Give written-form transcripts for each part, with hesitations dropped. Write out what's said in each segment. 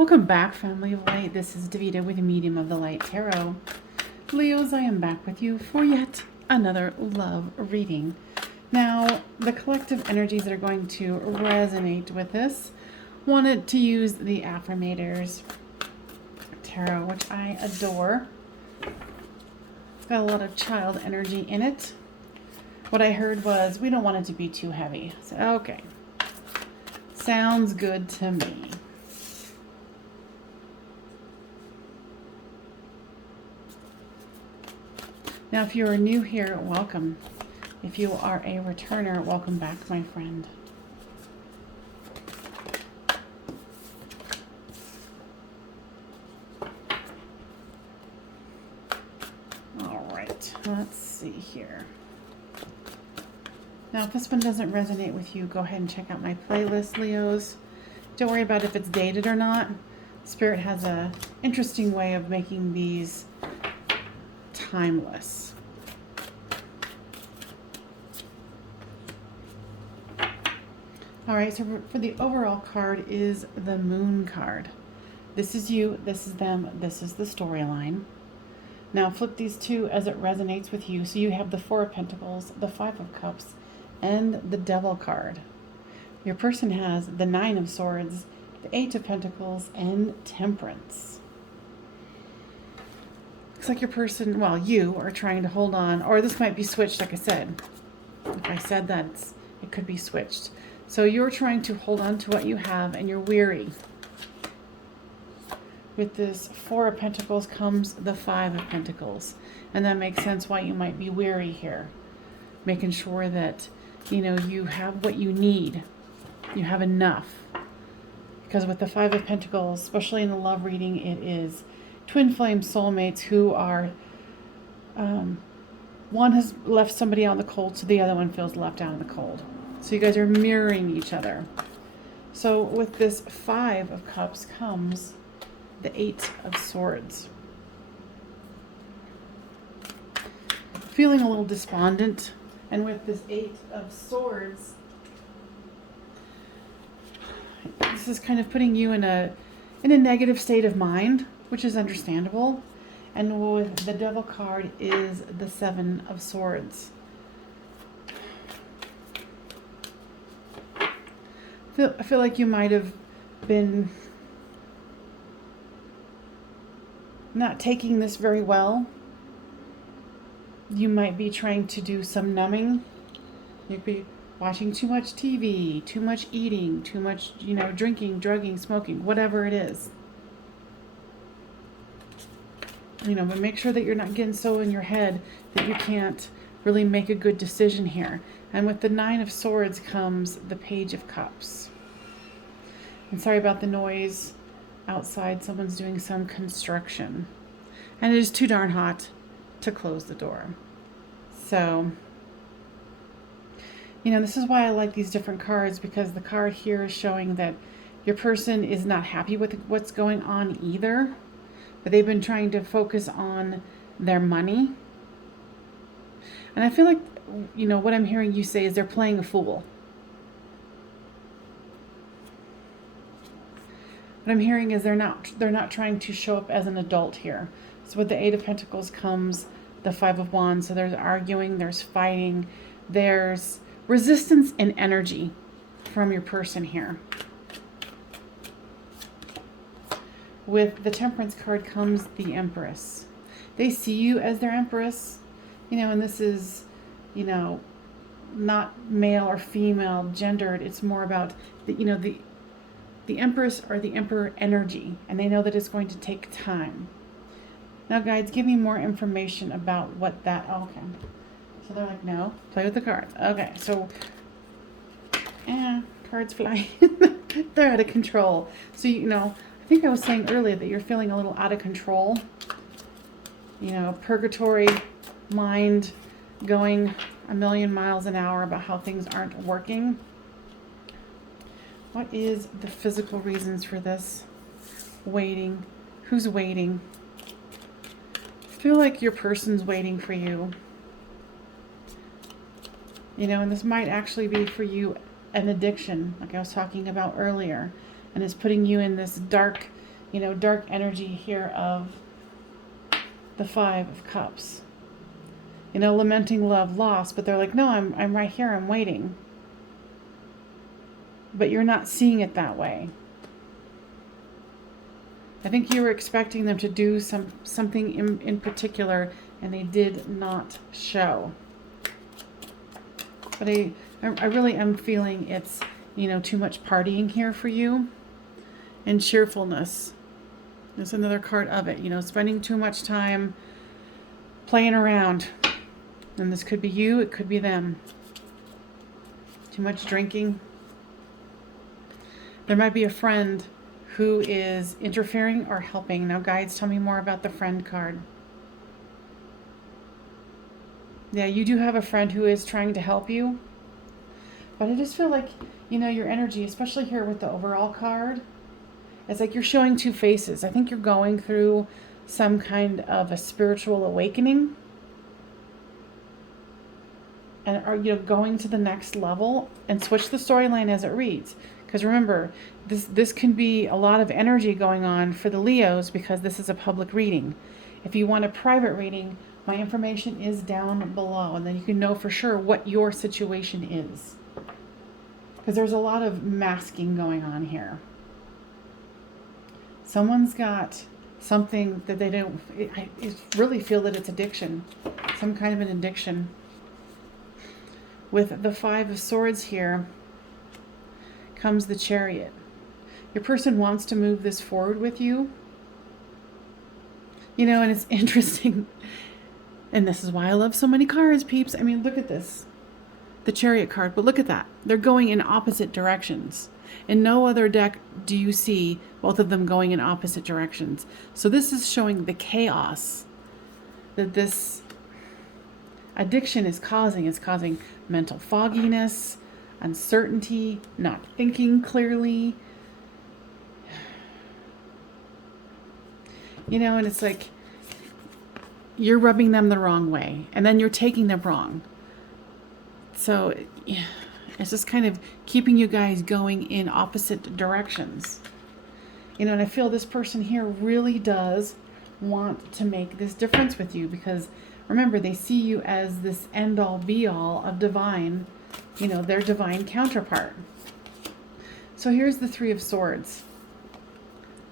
Welcome back, family of light. This is Davida with Medium of the Light Tarot. Leos, I am back with you for yet another love reading. Now, the collective energies that are going to resonate with this wanted to use the Affirmators Tarot, which I adore. It's got a lot of child energy in it. What I heard was, we don't want it to be too heavy. So, okay. Sounds good to me. Now, if you are new here, welcome. If you are a returner, welcome back, my friend. All right, let's see here. Now, if this one doesn't resonate with you, go ahead and check out my playlist, Leos. Don't worry about if it's dated or not. Spirit has an interesting way of making these timeless. All right, so for the overall card is the Moon card. This is you, this is them, this is the storyline. Now flip these two as it resonates with you. So you have the Four of Pentacles, the Five of Cups, and the Devil card. Your person has the Nine of Swords, the Eight of Pentacles, and Temperance. Looks like your person, well, you are trying to hold on, or this might be switched, like I said. If I said that, it could be switched. So you're trying to hold on to what you have, and you're weary. With this Four of Pentacles comes the Five of Pentacles. And that makes sense why you might be weary here. Making sure that, you know, you have what you need. You have enough. Because with the Five of Pentacles, especially in a love reading, it is twin flame soulmates who are, one has left somebody out in the cold, so the other one feels left out in the cold. So you guys are mirroring each other. So with this Five of Cups comes the Eight of Swords. Feeling a little despondent. And with this Eight of Swords, this is kind of putting you in a negative state of mind, which is understandable. And with the Devil card is the Seven of Swords. I feel like you might have been not taking this very well. You might be trying to do some numbing. You'd be watching too much TV, too much eating, too much, drinking, drugging, smoking, whatever it is. But make sure that you're not getting so in your head that you can't really make a good decision here. And with the Nine of Swords comes the Page of Cups. And sorry about the noise outside. Someone's doing some construction. And it is too darn hot to close the door. So, this is why I like these different cards, because the card here is showing that your person is not happy with what's going on either. But they've been trying to focus on their money. And I feel like, what I'm hearing you say is they're playing a fool. What I'm hearing is they're not trying to show up as an adult here. So with the Eight of Pentacles comes the Five of Wands. So there's arguing, there's fighting, there's resistance and energy from your person here. With the Temperance card comes the Empress. They see you as their Empress, and this is, not male or female gendered. It's more about the Empress or the Emperor energy, and they know that it's going to take time. Now, guides, give me more information about what that. Oh, okay. So they're like, no, play with the cards. Okay, so, cards fly. They're out of control. So I think I was saying earlier that you're feeling a little out of control. Purgatory mind going a million miles an hour about how things aren't working. What is the physical reasons for this? Waiting. Who's waiting? I feel like your person's waiting for you. And this might actually be for you an addiction, like I was talking about earlier, and it's putting you in this dark dark energy here of the Five of Cups. Lamenting love lost, but they're like, no, I'm right here, I'm waiting. But you're not seeing it that way. I think you were expecting them to do something in particular, and they did not show. But I really am feeling it's, too much partying here for you, and cheerfulness. There's another card of it, spending too much time playing around. And this could be you, it could be them. Too much drinking. There might be a friend who is interfering or helping. Now, guides, tell me more about the friend card. Yeah, you do have a friend who is trying to help you. But I just feel like, your energy, especially here with the overall card, it's like you're showing two faces. I think you're going through some kind of a spiritual awakening. And are going to the next level, and switch the storyline as it reads. Because remember, this can be a lot of energy going on for the Leos, because this is a public reading. If you want a private reading, my information is down below, and then you can know for sure what your situation is. Because there's a lot of masking going on here. Someone's got something that they don't, I really feel that it's addiction. Some kind of an addiction. With the Five of Swords here comes the Chariot. Your person wants to move this forward with you. And it's interesting. And this is why I love so many cards, peeps. I mean, look at this. The Chariot card. But look at that. They're going in opposite directions. In no other deck do you see both of them going in opposite directions. So this is showing the chaos that this addiction is causing. It's causing mental fogginess, uncertainty, not thinking clearly. And it's like you're rubbing them the wrong way, and then you're taking them wrong. So it's just kind of keeping you guys going in opposite directions. And I feel this person here really does want to make this difference with you, because remember, they see you as this end-all be-all of divine, their divine counterpart. So here's the Three of Swords.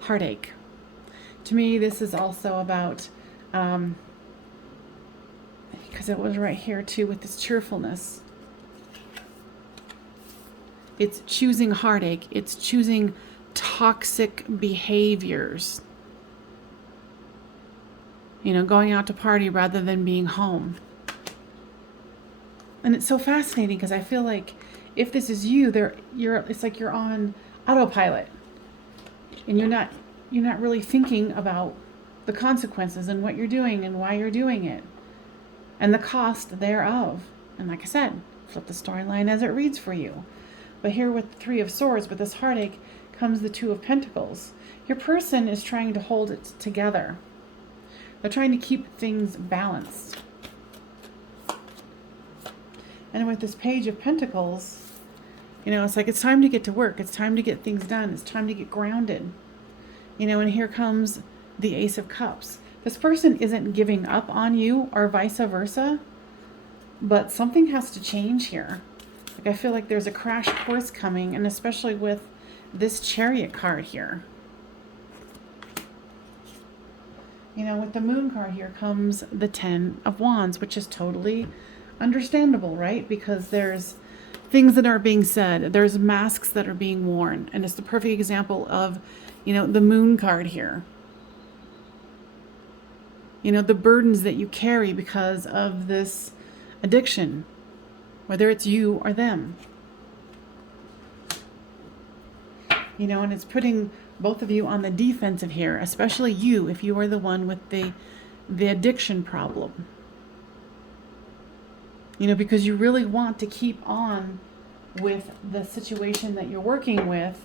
Heartache. To me, this is also about, because it was right here too with this cheerfulness. It's choosing heartache. It's choosing toxic behaviors. Going out to party rather than being home. And it's so fascinating, because I feel like if this is you, it's like you're on autopilot, and you're not really thinking about the consequences and what you're doing and why you're doing it and the cost thereof. And like I said, flip the storyline as it reads for you. But here with the Three of Swords, with this heartache, comes the Two of Pentacles. Your person is trying to hold it together. They're trying to keep things balanced. And with this Page of Pentacles, it's like it's time to get to work. It's time to get things done. It's time to get grounded. And here comes the Ace of Cups. This person isn't giving up on you, or vice versa, but something has to change here. Like I feel like there's a crash course coming, and especially with this Chariot card here. With the Moon card here comes the Ten of Wands, which is totally understandable, right? Because there's things that are being said. There's masks that are being worn. And it's the perfect example of, the Moon card here. The burdens that you carry because of this addiction, whether it's you or them. And it's putting both of you on the defensive here, especially you, if you are the one with the addiction problem. Because you really want to keep on with the situation that you're working with,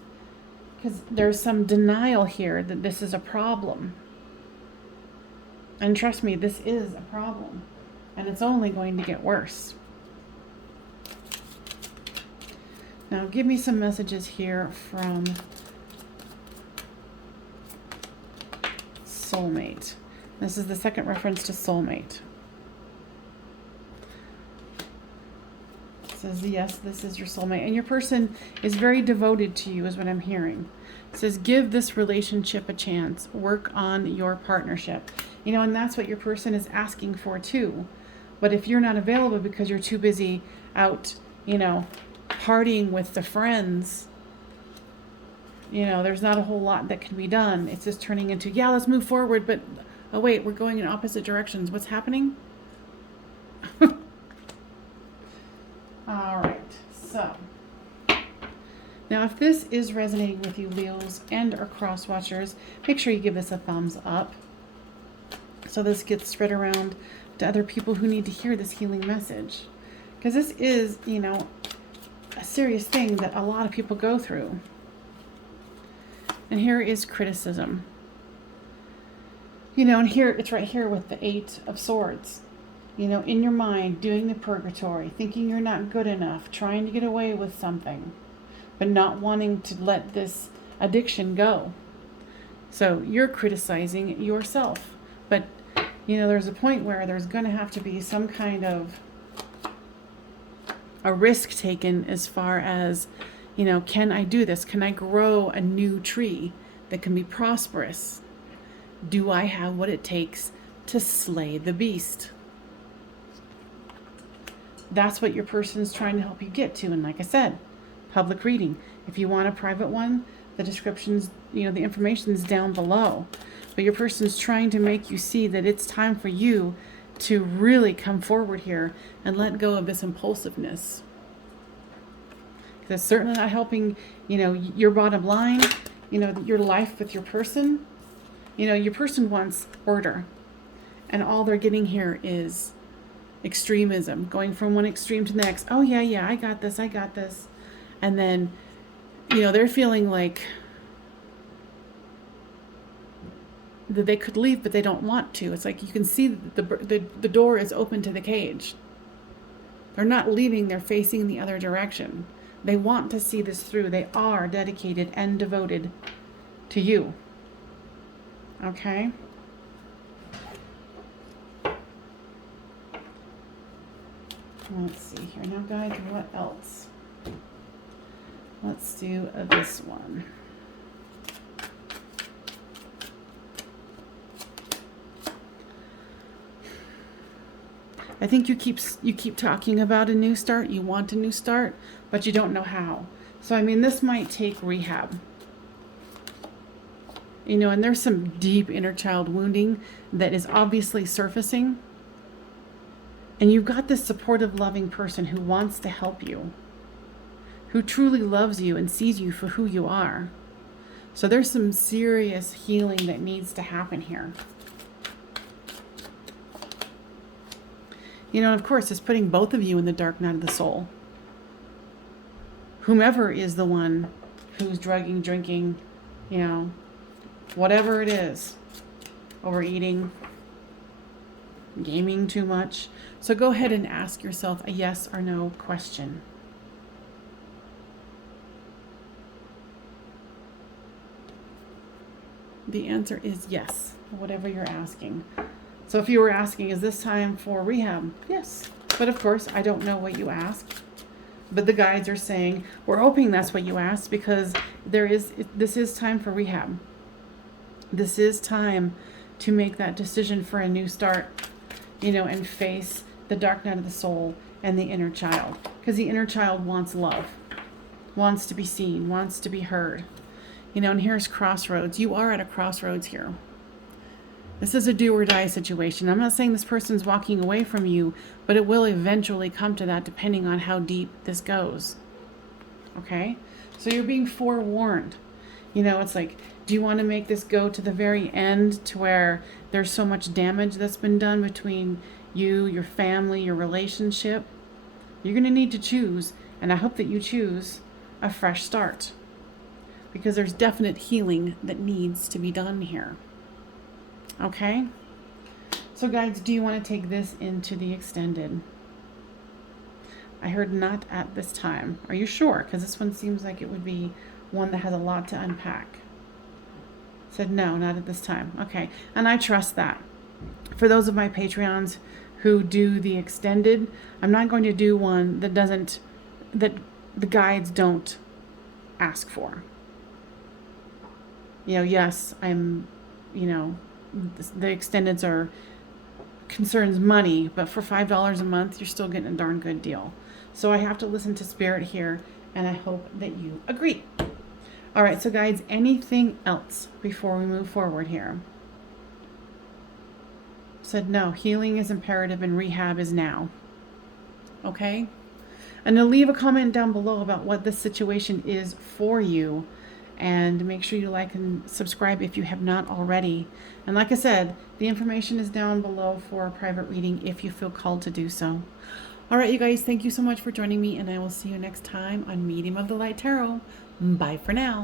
because there's some denial here that this is a problem. And trust me, this is a problem, and it's only going to get worse. Now, give me some messages here from soulmate. This is the second reference to soulmate. It says, yes, this is your soulmate. And your person is very devoted to you, is what I'm hearing. It says, give this relationship a chance. Work on your partnership. You know, and that's what your person is asking for too. But if you're not available because you're too busy out, you know, partying with the friends, you know, there's not a whole lot that can be done. It's just turning into, yeah, let's move forward, but oh wait, we're going in opposite directions. What's happening? All right, so now if this is resonating with you, Leos and or cross watchers, make sure you give this a thumbs up so this gets spread around to other people who need to hear this healing message, because this is, you know, a serious thing that a lot of people go through. And here is criticism. You know, and here, it's right here with the 8 of Swords. You know, in your mind, doing the purgatory, thinking you're not good enough, trying to get away with something, but not wanting to let this addiction go. So you're criticizing yourself. But, you know, there's a point where there's going to have to be some kind of a risk taken as far as, you know, can I do this? Can I grow a new tree that can be prosperous? Do I have what it takes to slay the beast? That's what your person's trying to help you get to. And like I said, public reading. If you want a private one, the descriptions, you know, the information's down below. But your person's trying to make you see that it's time for you to really come forward here and let go of this impulsiveness. That's certainly not helping, you know, your bottom line, you know, your life with your person. You know, your person wants order. And all they're getting here is extremism, going from one extreme to the next. Oh, yeah, I got this. And then, you know, they're feeling like that they could leave, but they don't want to. It's like you can see the door is open to the cage. They're not leaving. They're facing the other direction. They want to see this through. They are dedicated and devoted to you. Okay? Let's see here. Now, guys, what else? Let's do this one. I think you keep talking about a new start. You want a new start, but you don't know how. So, I mean, this might take rehab. You know, and there's some deep inner child wounding that is obviously surfacing. And you've got this supportive, loving person who wants to help you, who truly loves you and sees you for who you are. So there's some serious healing that needs to happen here. You know, and of course, it's putting both of you in the dark night of the soul. Whomever is the one who's drugging, drinking, you know, whatever it is, overeating, gaming too much. So go ahead and ask yourself a yes or no question. The answer is yes, whatever you're asking. So if you were asking, is this time for rehab? Yes. But of course, I don't know what you asked. But the guides are saying, we're hoping that's what you asked, because this is time for rehab. This is time to make that decision for a new start, you know, and face the dark night of the soul and the inner child. Because the inner child wants love, wants to be seen, wants to be heard. You know, and here's crossroads. You are at a crossroads here. This is a do or die situation. I'm not saying this person's walking away from you, but it will eventually come to that depending on how deep this goes. Okay? So you're being forewarned. You know, it's like, do you want to make this go to the very end to where there's so much damage that's been done between you, your family, your relationship? You're going to need to choose, and I hope that you choose a fresh start, because there's definite healing that needs to be done here. Okay? So guides, do you want to take this into the extended? I heard not at this time. Are you sure? Because this one seems like it would be one that has a lot to unpack. Said no, not at this time. Okay. And I trust that. For those of my Patreons who do the extended, I'm not going to do one that the guides don't ask for. Yes, I'm, the extendeds are concerns money, but for $5 a month, you're still getting a darn good deal. So I have to listen to Spirit here, and I hope that you agree. All right, so guides, anything else before we move forward here? Said no, healing is imperative and rehab is now. Okay? And to leave a comment down below about what this situation is for you. And make sure you like and subscribe if you have not already. And like I said, the information is down below for a private reading if you feel called to do so. All right, you guys, thank you so much for joining me, and I will see you next time on Medium of the Light Tarot. Bye for now.